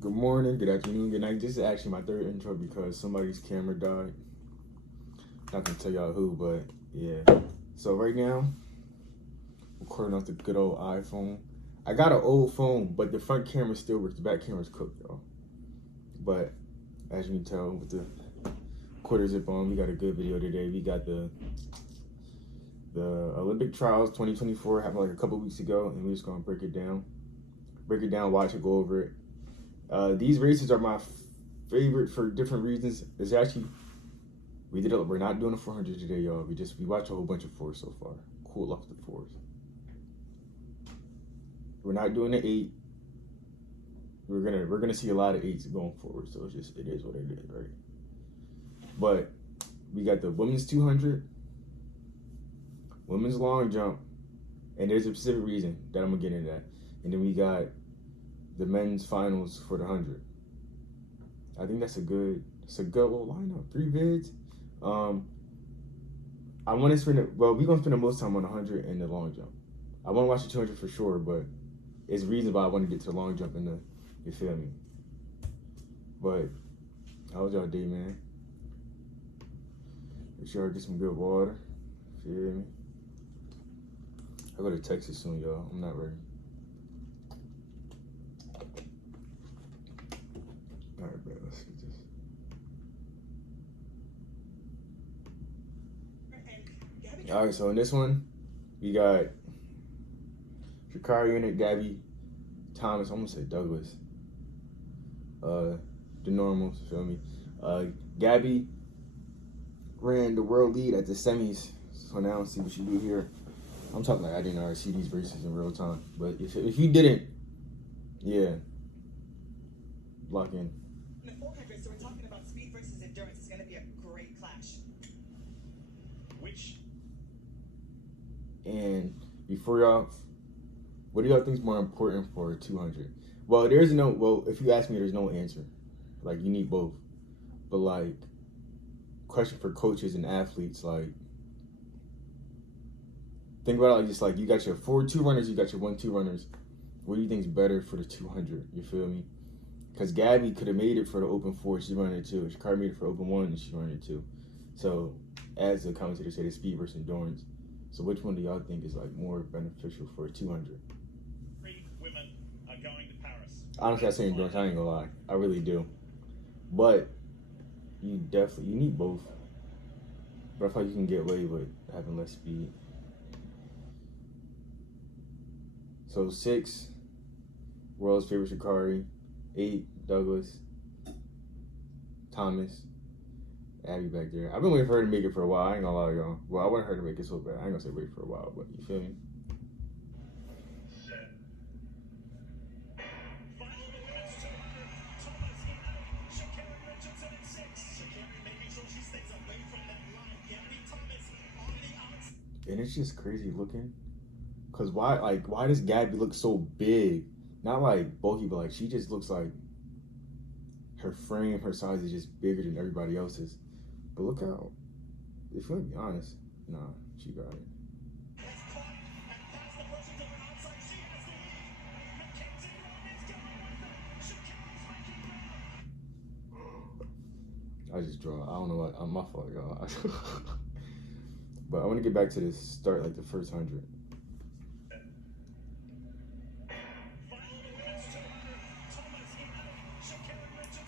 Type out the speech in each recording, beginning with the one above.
Good morning, good afternoon, good night. This is actually my third intro because somebody's camera died. Not gonna tell y'all who, but yeah. So right now, recording off the good old iPhone. I got an old phone, but the front camera still works. The back camera's cooked, y'all. But as you can tell, with the quarter zip on, we got a good video today. We got the Olympic trials 2024 happened like a couple weeks ago, and we're just gonna break it down, watch it, go over it. These races are my favorite for different reasons. It's actually, we're not doing a 400 today, y'all. We watched a whole bunch of fours so far. Cool off the fours. We're not doing the 8. We're gonna see a lot of 8s going forward. So it is what it is, right? But we got the women's 200, women's long jump, and there's a specific reason that I'm gonna get into that. And then we got the men's finals for the 100. I think that's a good little lineup. 3 vids. I want to spend we're gonna spend the most time on the 100 and the long jump. I want to watch the 200 for sure, but it's reasonable I want to get to the long jump and you feel me? But how was y'all day, man? Make sure I get some good water. Feel me? I go to Texas soon, y'all. I'm not ready. All right, bro, let's get this. All right, so in this one, we got Sha'Carri in it, Gabby, Thomas, I'm gonna say Douglas. The normals, feel me? Gabby ran the world lead at the semis, so now let's see what she do here. I'm talking like I didn't already see these races in real time, but if you didn't, yeah, lock in. In the 400, so we're talking about speed versus endurance. It's going to be a great clash. And before y'all, what do y'all think is more important for 200? Well, if you ask me, there's no answer. Like, you need both. But, like, question for coaches and athletes, like, think about it, like, just like, you got your 4-2 runners, you got your 1-2 runners. What do you think is better for the 200? You feel me? Because Gabby could have made it for the open 4, she's running it 2. Sha'Carri made it for open 1, and she's running it 2. So, as the commentator said, it's speed versus endurance. So which one do y'all think is like more beneficial for 200? 3 women are going to Paris. Honestly, I say endurance. I ain't gonna lie, I really do. But you need both. But I feel like you can get away with having less speed. So 6, world's favorite Sha'Carri. 8, Douglas. Thomas. Abby back there. I've been waiting for her to make it for a while. I ain't gonna lie, y'all. Well, I want her to make it so bad. I ain't gonna say wait for a while, but you feel me? Final of the women's 200. Thomas in out. Sha'Carri Richardson at 6. Sha'Carri making sure she stays away from that line. Gabby Thomas on the outside. And it's just crazy looking. Cause why does Gabby look so big? Not like bulky, but like she just looks like her frame, her size is just bigger than everybody else's. But look out. If you want to be honest, nah, she got it. I just draw. I don't know what. I'm my fault, y'all. But I want to get back to this start, like the first 100.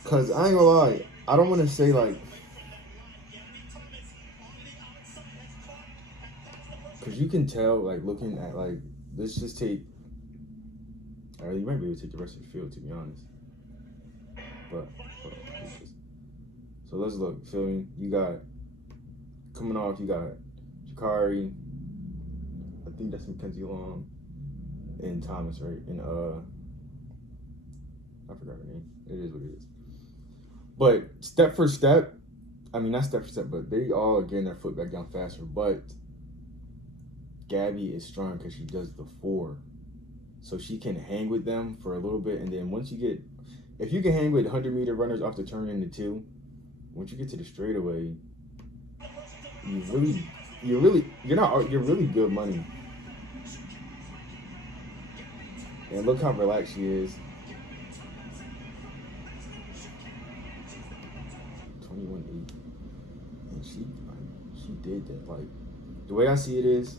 Cause I ain't gonna lie, I don't want to say like. Cause you can tell, like looking at like, let's just take. You might be able to take the rest of the field, to be honest. But so let's look. Feel me? You got coming off. You got Sha'Carri. I think that's Mackenzie Long and Thomas, right? And I forgot her name. It is what it is. But step for step, I mean not step for step, but they all are getting their foot back down faster. But Gabby is strong because she does the 4. So she can hang with them for a little bit, and then once you get, if you can hang with 100-meter runners off the turn into 2, once you get to the straightaway, you're really good money. And look how relaxed she is. And she did that. Like, the way I see it is,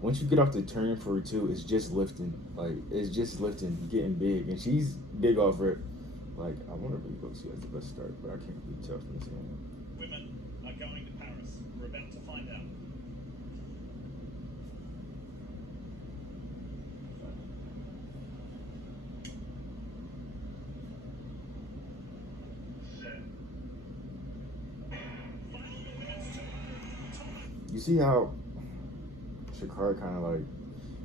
once you get off the turn for her too, it's just lifting. Like, it's just lifting, getting big. And she's big off rip. Like, I wonder if Eagles has the best start, but I can't really tell from this game. Women are going to Paris. We're about to find out. You see how Sha'Carri kind of like,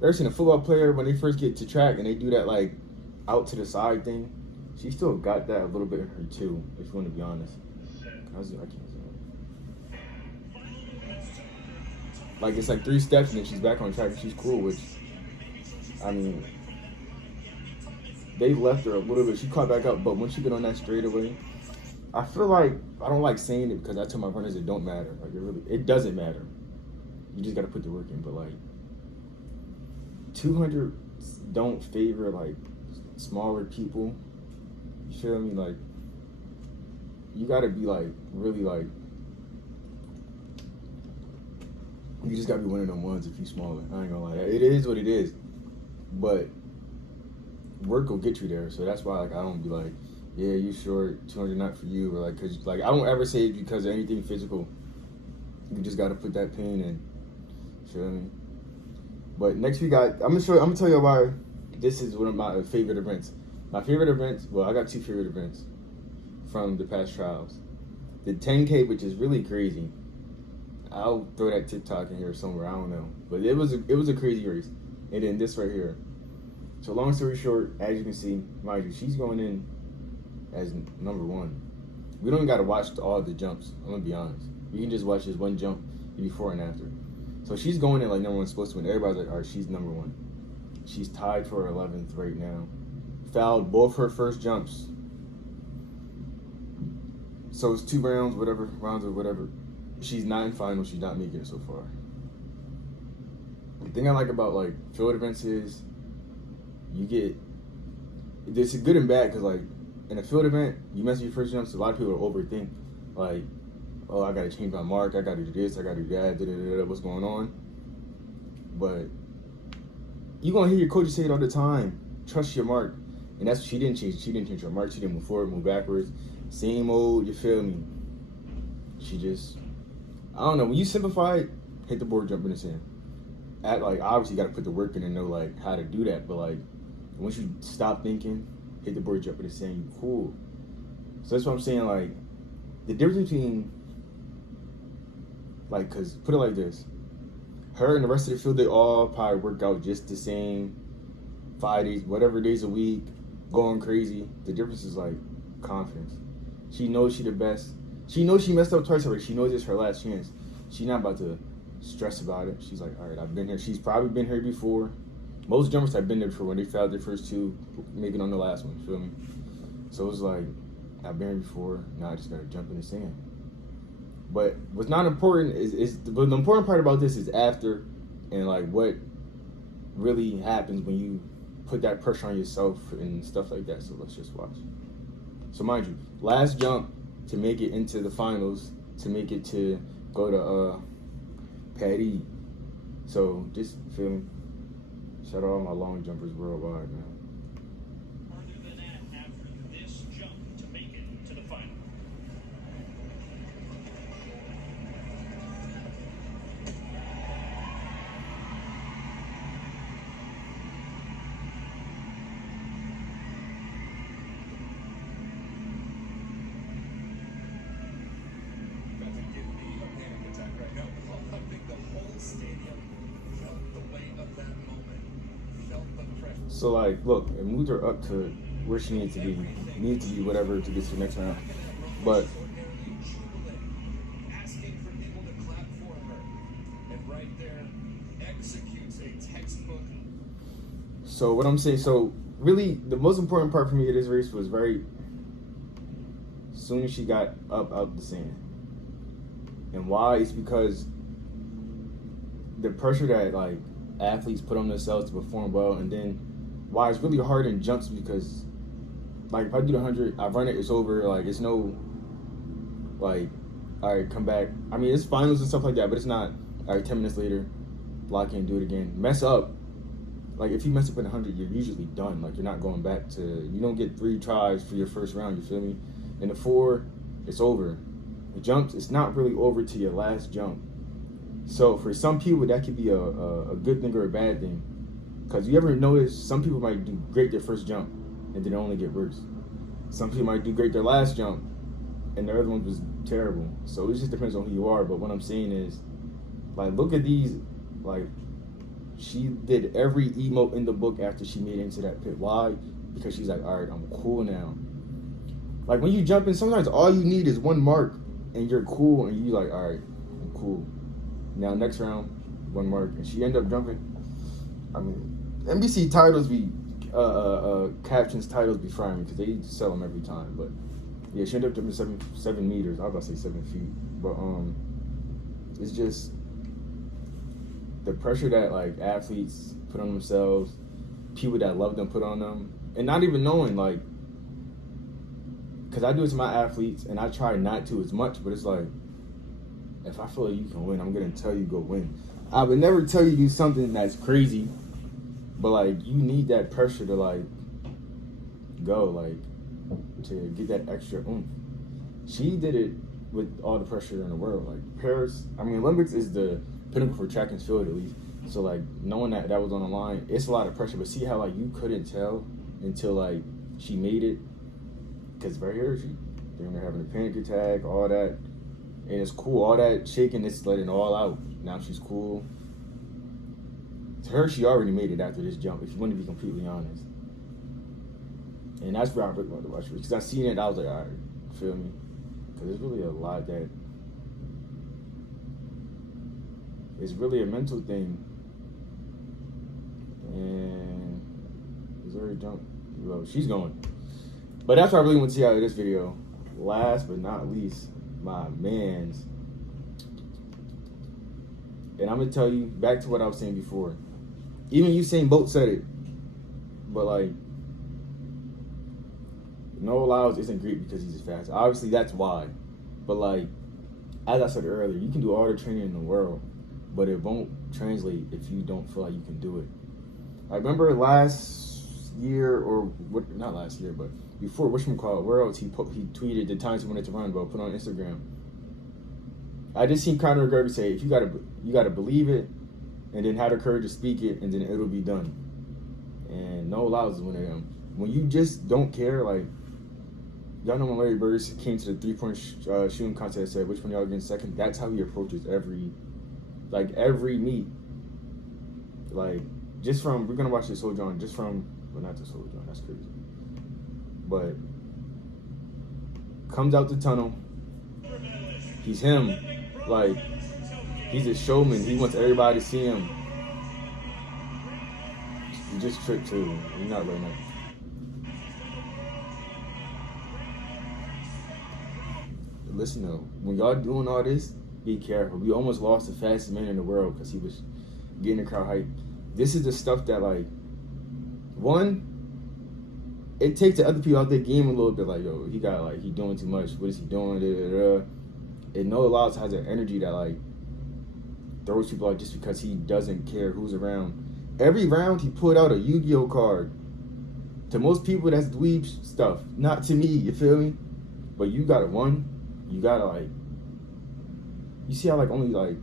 ever seen a football player when they first get to track and they do that like out to the side thing? She still got that a little bit in her too, if you want to be honest. I can't see it. Like, it's like 3 steps and then she's back on track and she's cool, which, I mean, they left her a little bit. She caught back up, but when she get on that straightaway, I feel like, I don't like saying it because I tell my runners it don't matter. Like, it doesn't matter. You just got to put the work in. But, like, 200 don't favor, like, smaller people. You feel me? Like, you got to be, like, really, like, you just got to be one of them ones if you smaller. I ain't gonna lie. It is what it is. But work will get you there. So that's why, like, I don't be like, yeah, you short, 200 not for you. Or, like, because, like, I don't ever say it because of anything physical. You just got to put that pain in. Feel me? But next week, I'm gonna tell you why this is one of my favorite events. My favorite events, well, I got 2 favorite events from the past trials. The 10K, which is really crazy. I'll throw that TikTok in here somewhere, I don't know. But it was a crazy race. And then this right here. So long story short, as you can see, mind you, she's going in as number 1. We don't gotta watch all the jumps, I'm gonna be honest. You can just watch this one jump before and after. So she's going in like number 1 supposed to win. Everybody's like, all right, she's number 1. She's tied for 11th right now. Fouled both her first jumps. So it's 2 rounds or whatever. She's not in finals. She's not making it so far. The thing I like about like field events is you get, it's good and bad because like in a field event, you mess with your first jumps. A lot of people overthink like, oh, I gotta change my mark. I gotta do this. I gotta do that. What's going on? But you gonna hear your coaches say it all the time. Trust your mark. And that's what she didn't change. She didn't change her mark. She didn't move forward, move backwards. Same old, you feel me? She just, I don't know. When you simplify it, hit the board, jump in the sand. Like, obviously, you got to put the work in and know, like, how to do that. But, like, once you stop thinking, hit the board, jump in the sand, you cool. So that's what I'm saying, like, the difference between, like, because, put it like this. Her and the rest of the field, they all probably work out just the same. 5 days, whatever days a week, going crazy. The difference is, like, confidence. She knows she the best. She knows she messed up twice already. She knows it's her last chance. She's not about to stress about it. She's like, all right, I've been here. She's probably been here before. Most jumpers have been there before when they failed their first 2, maybe on the last one, feel me? So it's like, I've been here before, now I just gotta jump in the sand. But what's not important but the important part about this is after and like what really happens when you put that pressure on yourself and stuff like that. So let's just watch. So mind you, last jump to make it into the finals, to make it to go to Paris. So just feel me. Shout out all my long jumpers worldwide, man. Further than that, after this jump to make it to the final. That's giving me a panic attack right now. I think the whole stadium felt the weight of that moment, felt the pressure. So like, look, it moved her up to where she needs to be. Needs to be whatever to get to the next round. But Asking for people to clap for her, and right there executes a textbook. so what I'm saying, so really the most important part for me of this race was very soon as she got up out the sand. And why? It's because the pressure that like athletes put on themselves to perform well, and then why it's really hard in jumps because like if I do the 100, I run it, it's over. Like it's no Like, all right, come back. I mean, it's finals and stuff like that, but it's not, all right, 10 minutes later, lock in, do it again. Mess up. Like, if you mess up in 100, you're usually done. Like, you're not going back to, you don't get 3 tries for your first round, you feel me? In the 4, it's over. The jumps, it's not really over to your last jump. So for some people, that could be a good thing or a bad thing. Because you ever notice some people might do great their first jump and then only get worse. Some people might do great their last jump and the other one was terrible. So it just depends on who you are. But what I'm saying is, like, look at these. Like, she did every emote in the book after she made it into that pit. Why? Because she's like, all right, I'm cool now. Like, when you jump in, sometimes all you need is one mark and you're cool and you like, all right, I'm cool. Now next round, one mark, and she ended up jumping. I mean, NBC titles be captions titles be frying because they sell them every time. But yeah, she ended up jumping 7 meters. I was about to say 7 feet, but it's just the pressure that like athletes put on themselves, people that love them put on them, and not even knowing, like, because I do it to my athletes and I try not to as much, but it's like, if I feel like you can win, I'm gonna tell you go win. I would never tell you do something that's crazy, but like, you need that pressure to like go, like, to get that extra oomph. She did it with all the pressure in the world. Like Paris, I mean, Olympics is the pinnacle for track and field at least. So like, knowing that was on the line, it's a lot of pressure. But see how like you couldn't tell until like she made it, because right here they're having a panic attack, all that. And it's cool, all that shaking, it's letting it all out. Now she's cool. To her, she already made it after this jump, if you want to be completely honest. And that's where I really wanted to watch it. Because I seen it, I was like, all right, feel me? Because there's really a lot that, it's really a mental thing. And is there a jump? Well, she's going. But that's what I really want to see out of this video. Last but not least, my mans. And I'm gonna tell you, back to what I was saying before, even Usain Bolt said it, but like, Noah Lyles isn't great because he's fast. Obviously that's why, but like, as I said earlier, you can do all the training in the world, but it won't translate if you don't feel like you can do it. I remember last year, or what, not last year, but before whatchamacallit Worlds, he tweeted the times he wanted to run, but put on Instagram. I just seen Conor McGregor say, if you gotta believe it, and then have the courage to speak it, and then it'll be done. And Noah Lyles is one of them. When you just don't care, like, y'all know when Larry Bird came to the 3-point shooting contest and said, which one y'all getting second? That's how he approaches every meet. Like, just from, we're gonna watch this whole John, just from, well, not this whole John, that's crazy. But comes out the tunnel, he's him. Like, he's a showman. He wants everybody to see him. He just tripped too. He's not right now. Listen though, when y'all doing all this, be careful. We almost lost the fastest man in the world because he was getting the crowd hype. This is the stuff that, like, one, it takes the other people out there game a little bit, like, yo, he doing too much. What is he doing? Da, da, da. And Noah Lyles has an energy that, like, throws people out just because he doesn't care who's around. Every round he put out a Yu-Gi-Oh card. To most people, that's dweeb stuff. Not to me, you feel me? But you gotta like, you see how, like, only, like,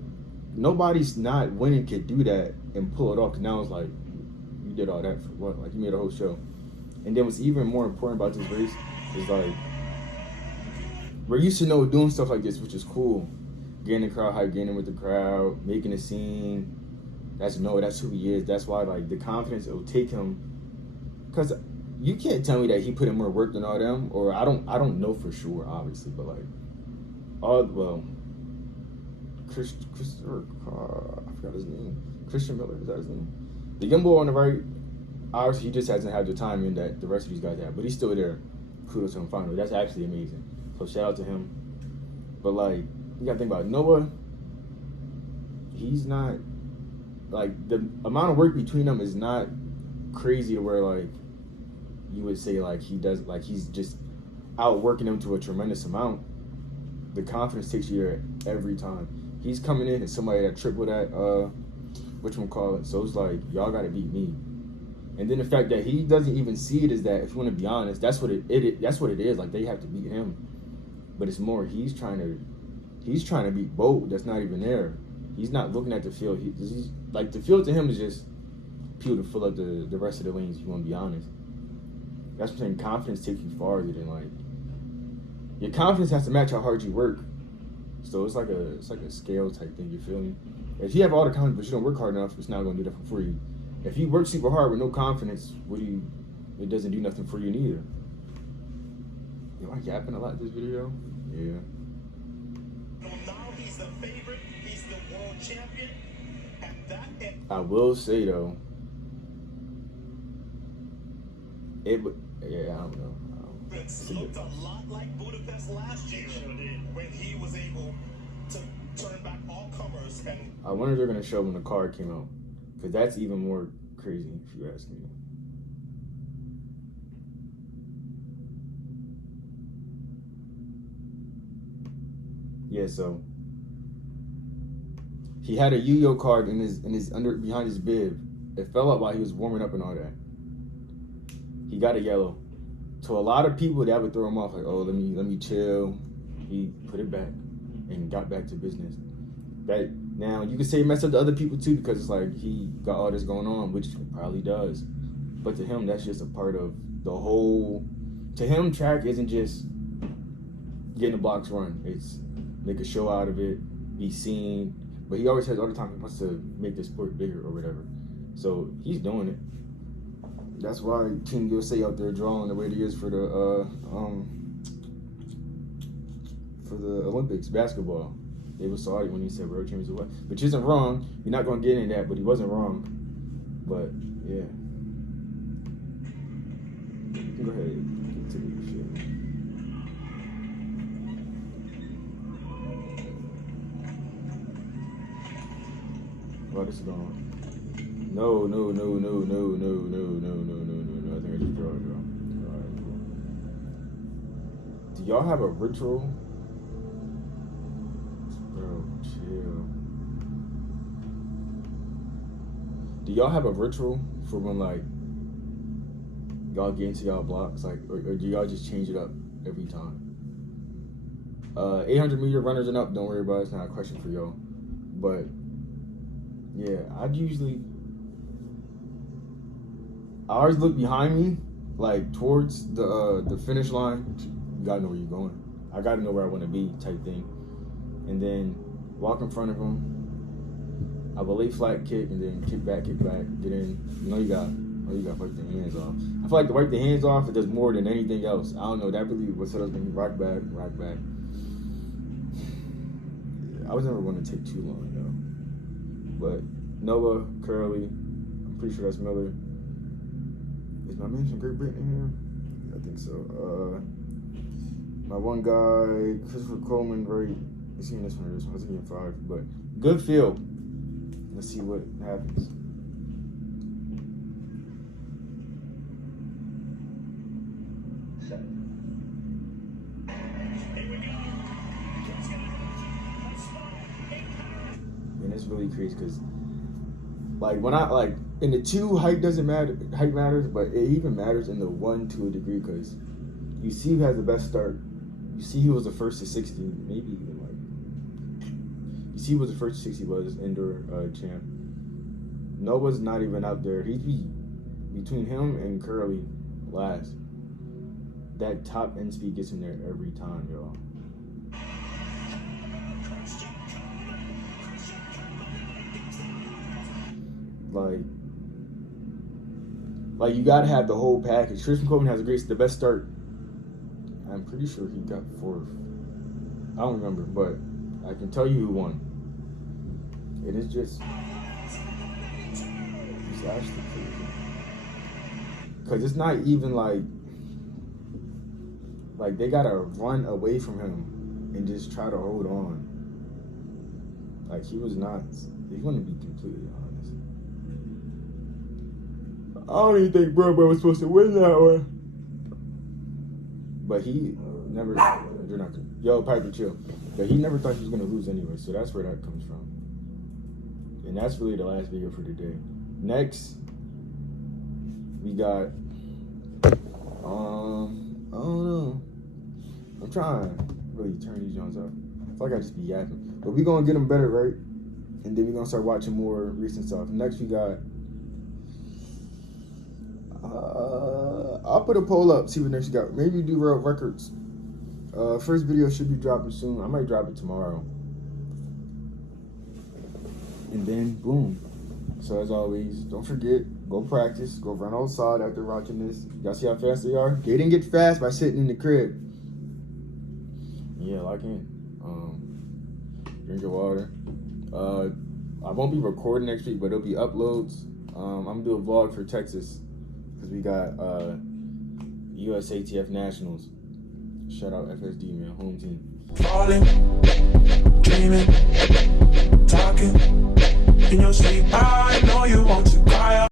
nobody's not winning can do that and pull it off. Cause now it's like, you did all that for what? Like, you made a whole show. And then what's even more important about this race is, like, we're used to know doing stuff like this, which is cool. Getting the crowd hype, getting with the crowd, making a scene. That's who he is. That's why, like, the confidence it will take him. Cause you can't tell me that he put in more work than all them, or I don't know for sure, obviously, but like, I forgot his name. Christian Miller, is that his name? The young boy on the right, obviously he just hasn't had the timing that the rest of these guys have, but he's still there. Kudos to him finally. That's actually amazing. So shout out to him. But like, you gotta think about it. Noah, he's not, like, the amount of work between them is not crazy to where, like, you would say, like, he does, like, he's just outworking them to a tremendous amount. the confidence takes you there every time. He's coming in and somebody that triple that whatchamacallit. So it's like, y'all gotta beat me. And then the fact that he doesn't even see it as that, if you want to be honest, that's what it is. Like, they have to beat him. But it's more he's trying to beat Bolt that's not even there. He's not looking at the field. He's like, the field to him is just pure to fill up the rest of the lanes, if you want to be honest. That's what I'm saying. Confidence takes you farther than, like, your confidence has to match how hard you work. So it's like a scale type thing, you feel me? If you have all the confidence but you don't work hard enough, it's not gonna do nothing for you. If you work super hard with no confidence, it doesn't do nothing for you neither. Am I yapping a lot this video? Yeah. Now he's the favorite, he's the world champion, and that I will say though, I don't know. it looked a lot like Budapest last year when he was able to turn back all comers. And I wonder if they're gonna show when the card came out, because that's even more crazy if you ask me. Yeah, so he had a Yu-Yo card in his behind his bib. It fell out while he was warming up and all that. He got a yellow. To a lot of people, that would throw him off. Like, oh, let me chill. He put it back and got back to business. That now you can say it messed up to other people too, because it's like he got all this going on, which it probably does. But to him, that's just a part of the whole. To him, track isn't just getting the blocks run. It's make a show out of it, be seen. But he always says all the time he wants to make the sport bigger or whatever. So he's doing it. That's why Team USA out there drawing the way it is for the Olympics basketball. They were sorry when he said world champions or what, which isn't wrong. You're not going to get into that, but he wasn't wrong. But yeah, go ahead, get to the shit. Oh, this is going. No. I think I just draw. All right, cool. Do y'all have a ritual? Bro, chill. Do y'all have a ritual for when, like, y'all get into y'all blocks? Like, or do y'all just change it up every time? 800-meter runners and up, don't worry about it. It's not a question for y'all. But, yeah, I always look behind me, like towards the finish line. You gotta know where you're going. I gotta know where I want to be, type thing. And then walk in front of them. I will lay flat kick and then kick back, get in. You know you got to wipe their hands off. I feel like to wipe the hands off, it does more than anything else. I don't know. That really was what me rock back. Yeah, I was never going to take too long though. But Noah, Curly, I'm pretty sure that's Miller. Is my man from Great Britain in here? Yeah, I think so. My one guy, Christopher Coleman, right? Is he in this one or this one? I think he's in 5. But good field. Let's see what happens. And it's really crazy because, like, when I, like, in the 2, height doesn't matter. Height matters, but it even matters in the 1 to a degree because you see who has the best start. You see who was the first to 60, maybe even, like, you see who was the first to 60 was indoor champ. Noah's not even out there. He'd be between him and Curly last. That top end speed gets him there every time, y'all. Like you gotta have the whole package. Tristan Coleman has the best start. I'm pretty sure he got 4th. I don't remember, but I can tell you who won. And it's just actually crazy. Cause it's not even like they gotta run away from him and just try to hold on. Like he was not. If you want to be completely honest, I don't even think Bro was supposed to win that one. But he never You're not gonna. Yo, Piper, chill. But he never thought he was gonna lose anyway, so that's where that comes from. And that's really the last video for today. Next, we got. I don't know. I'm trying to really turn these Jones up. I feel like I just be yapping. But we gonna get them better, right? And then we gonna start watching more recent stuff. Next, we got. I'll put a poll up, see what next you got. Maybe do World Records. First video should be dropping soon. I might drop it tomorrow. And then, boom. So as always, don't forget, go practice. Go run outside after watching this. Y'all see how fast they are? They didn't get fast by sitting in the crib. Yeah, lock in. Drink your water. I won't be recording next week, but it'll be uploads. I'm going to do a vlog for Texas. Because we got USATF Nationals. Shout out FSD, man. Home team. Falling, dreaming, talking in your sleep. I know you want to.